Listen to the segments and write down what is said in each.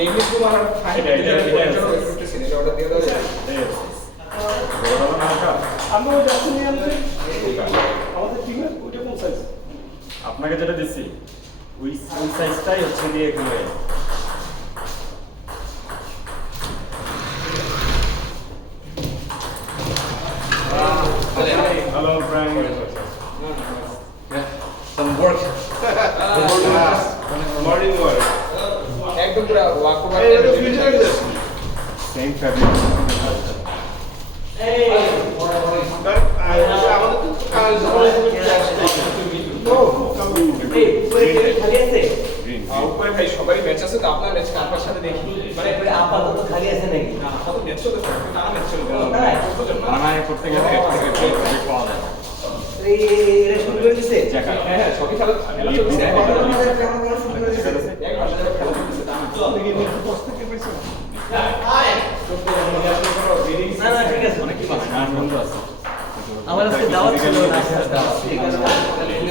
Mainly তোমার five এটা order দিয়ে দাও আমরা যাচ্ছি নিয়ে আনতে আমাদের ঠিক আছে ওইটা কোন সাইজ আপনাকে যেটা দিচ্ছি ওই সাইজটাই হচ্ছে দিয়ে এখানে hello friend some work morning work একদম পুরো ওয়াক ওভার এই তো ফিউচার আছে সেম ফ্যাব্রিক এই আমাদের তো কাজ এই পুরো খালি আছে গ্রিন উপরে ভাই সবারই ম্যাচ আছে তো আপনার ম্যাচ কার সাথে দেখি মানে পুরো আপাতত খালি আছে নাকি না আপাতত ম্যাচ চলছে না ম্যাচ চলবে বানায় করতে গেলে এর থেকে ফ্যাব্রিক পাওয়া যায় এই এরা শুরু করে দিছে জ্যাকেট হ্যাঁ সবই খেলা চলছে এক মাস ধরে খেলা চলছে তা না আপনি কি বসতে থেকে পেয়েছেন না না ঠিক আছে অনেক কিছু আছে গান বন্ধু আছে আমার আজকে দাওয়াত ছিল না দাওয়াত ঠিক আছে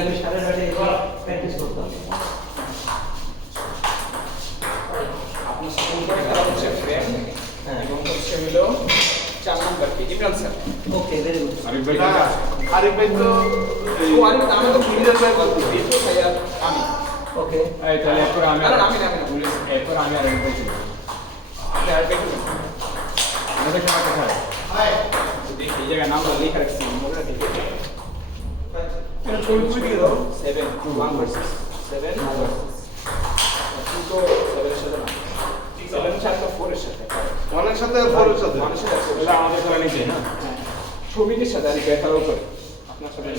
আমি সাড়ে 9:30 প্র্যাকটিস করতাম আপনার সাথে করে খেলা হচ্ছে ফ্রেন্ড এবং হচ্ছে হলো 4 নাম্বার কি Imran sir okay very good Arif ভাই আরিফ ভাই তো ও আমি আমাকে ফিল্ডার প্লেয়ার বলতে এই তো ভাই আর আমি ওকে এই তাহলে এরপর আমি না আমি না বলে এরপর আমি আর আরিফ ভাই ছিল আপনি আর দেখুন আমাদের সময় কোথায় দেখি এই জায়গায় নামটা লেখা রাখছি মোবাইলে দেখে এটা ছবি তুলে দিয়ে দাও 7 2 1 ভার্সেস 7 ভার্সেস 2 তো 7 এর সাথে না 7 এর সাথে 4 এর সাথে অনেক সাথে আর ফোরের সাথে মানুষের সাথে তাহলে আমাদের খেলা নিচে না ছবিটির সাথে আর বেটারও করে আপনার সাথে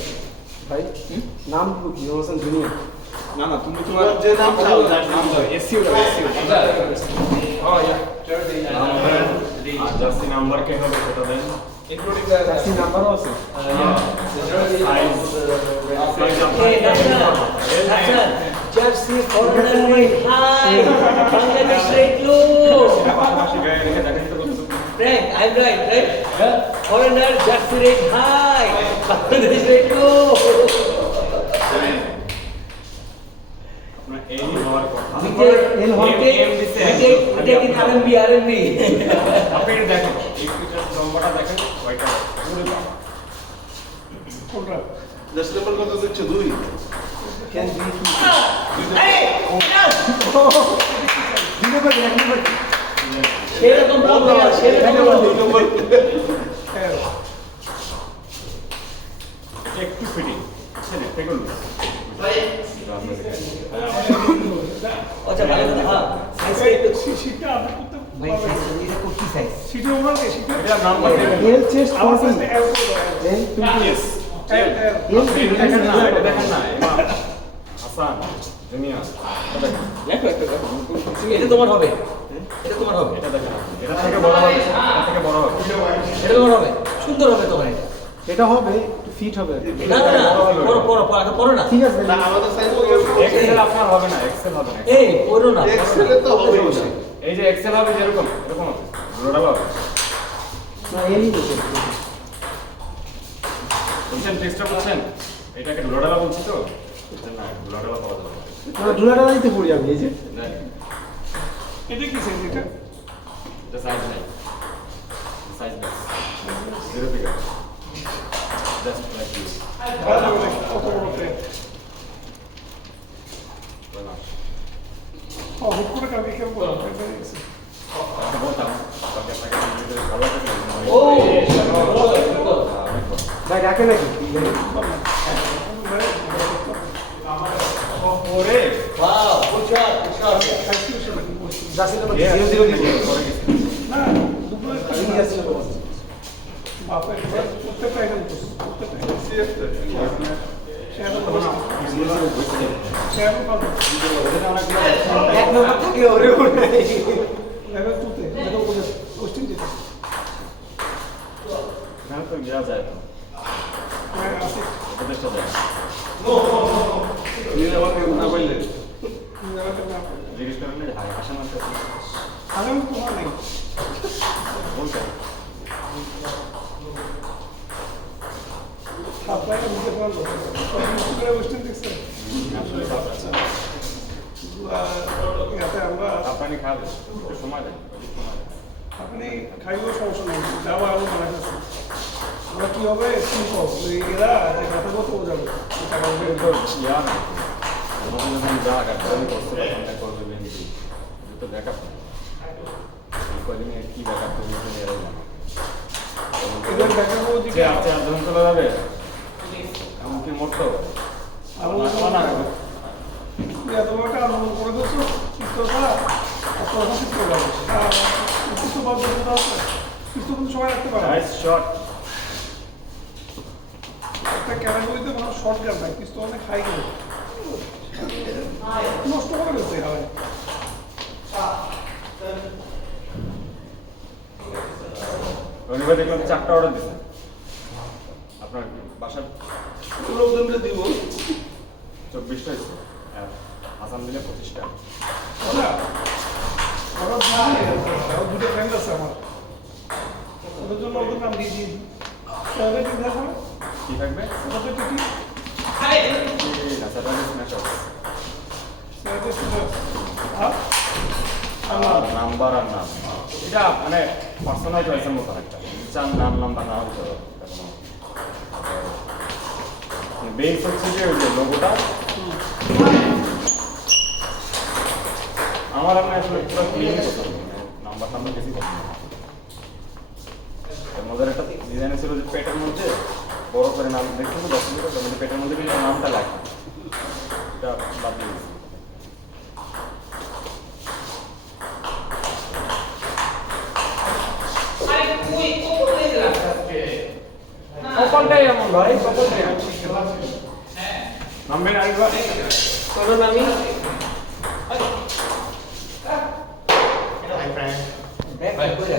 ভাই নাম কি হোসেন জুনিয়র না না তুমি তোমার যে নাম চাও, তার নাম দাও এসইউ দাও এসইউ ও ইয়া জার্সি নাম্বার কে হবে সেটা দেন ইনক্লুডিং দ্য জার্সি নাম্বারও আছে jersey foreigner high Bangladesh rate low পাশাপাশি গায়ে রেখে দেখেন তো কত frank I am right foreigner jersey rate high Bangladesh rate low আপনার এই হওয়ার কথা এটা কি আরএমবি আপনি এটা দেখেন এই ফিচার নম্বরটা দেখেন ওইটা পুরো দাম কোনটা জাস্ট নাম্বার কত দিচ্ছে 2 ক্যান বি সেরকম বলবে না সেরকম নম্বর একটু ফিটিং বুঝছেন দেখুন আচ্ছা ভালো কথা হ্যাঁ সাইজ শীতটা আপনি করতে ভাই সাইজ এটা কোটি সাইজ শীতে ওভার কে শীতে এটা নাম্বার দেখেন এল চেস্ট আমার 40 সাথে এল করবো এল 20 ইয়েস এল দেখেন না এটা দেখেন না ইমাম হাসান জুনিয়র এটা দেখেন দেখো একটা দেখো এটা তোমার হবে এটা তোমার হবে এটা দেখেন এটা থেকে বড় হবে এটা থেকে বড় হবে এটা তোমার হবে সুন্দর হবে তোমার এটা এটা হবে একটু ফিট হবে না না না পড়ো পড়ো আগে পড়ো না ঠিক আছে না আমাদের সাইজ এক্সেল আপনার হবে না এক্সেল হবে না এই পড়ো না এক্সেলে তো হবে না এই যে এক্সেল হবে যেরকম এরকম হবে রোডাল হবে না এলই বলতে বুঝছেন টেক্সটটা বুঝছেন এটাকে রোডালা বলছি তো বুঝছেন না রোডালা পাওয়া যাবে না ঢুলাটা দিতে পড়ি আমি এই যে দেখেন এটা কি সাইজ এটা এটা সাইজ নাই সাইজ নাই zero figure just like this কত বড় ফ্রেম ও হুট করে কালকে কেমন করলাম বলতাম তাকে আপনাকে ভিডিওতে ভালো লাগবে ও ভাই ডাকে নাকি ওরে ওয়াও গুড জব জাসি নাম্বার Yeah. 00 দিতে করে গেছে না দুপুরে ঠিক আছে বাপের প্রত্যেকটা আইটেম প্রত্যেকটা শেয়ার করো এক নাম্বার থাকে ওরে ওরে লেভেল 2 তে লেভেল কোশ্চেন যেটা এখানে তো গিয়া যায় তো হ্যাঁ আছে এটা তো যায় নিয়ে আমাকে না বললে লেভেলটা না জিজ্ঞেস করেন না হাই হাসান আছে আমি তোমার নেই বলতে আপনাকে বুঝতে পারলো করে কোশ্চেন দেখছেন আসলে কাজ আছে ইয়াতে আমরা আপনার পানি খাবে একটু সময় দেন সময় দেন আপনি খাইলেও সমস্যা নেই যাওয়া আরো বানাইতেছে আমরা কি হবে সিম্পল এরা যে কথা কথা বোঝাবে টাকা এটা তো ইয়া না আমাদের যখন যা গাড়ি করছে তখন করবে বেনিফিট এটা তো ব্যাকআপ না কদিনে কি ব্যাকআপ করবে এটা এরাই জানে এদের দেখাবো যে যে আছে আন্দোলন চলে যাবে এমনকি মরতো এত বড় একটা আন্দোলন করে দিচ্ছ পিস্তল ছাড়া আপনার হাতে পিস্তল যাবে পিস্তল বাদ দিতে আছে পিস্তল কিন্তু সময় রাখতে পারে নাইস শট একটা ক্যাটাগরিতে মানুষ শর্ট গান নাই পিস্তল অনেক হাই গেলে নষ্ট করে দিচ্ছে হাওয়ায় রনিবা দেখলাম 4টা অর্ডার দিয়েছেন আপনার বাসার লোকজনকে দিব 24টা হয়েছে আর আসাম দিলে 25টা আচ্ছা ওরা জানে ওরা দুটো ফ্রেন্ড আছে আমার ওদের জন্য ওদের নাম দিয়ে দিই তাহলে কি দেখো কি থাকবে ওদের কি না স্যাটারডে স্ম্যাশ আউট নাম্বার আর নাম এটা মানে পার্সোনাল চয়েসের মতো একটা চার নাম নাম্বার না হতো বেস হচ্ছে যে ওই যে লোগোটা আমার আমি আসলে পুরো ক্লিন পছন্দ নাম্বার নাম্বার বেশি পছন্দ এর মধ্যে একটা ডিজাইন ছিল যে পেটের মধ্যে বড় করে নাম দেখতে তো 10 মিনিট তার মধ্যে পেটের মধ্যে কিন্তু নামটা লেখা এটা বাদ দিয়ে দিয়েছি কপালটাই এমন ভাই কপালটাই এমন নামবেন আরেকবার কোনো নামই ব্যাক করে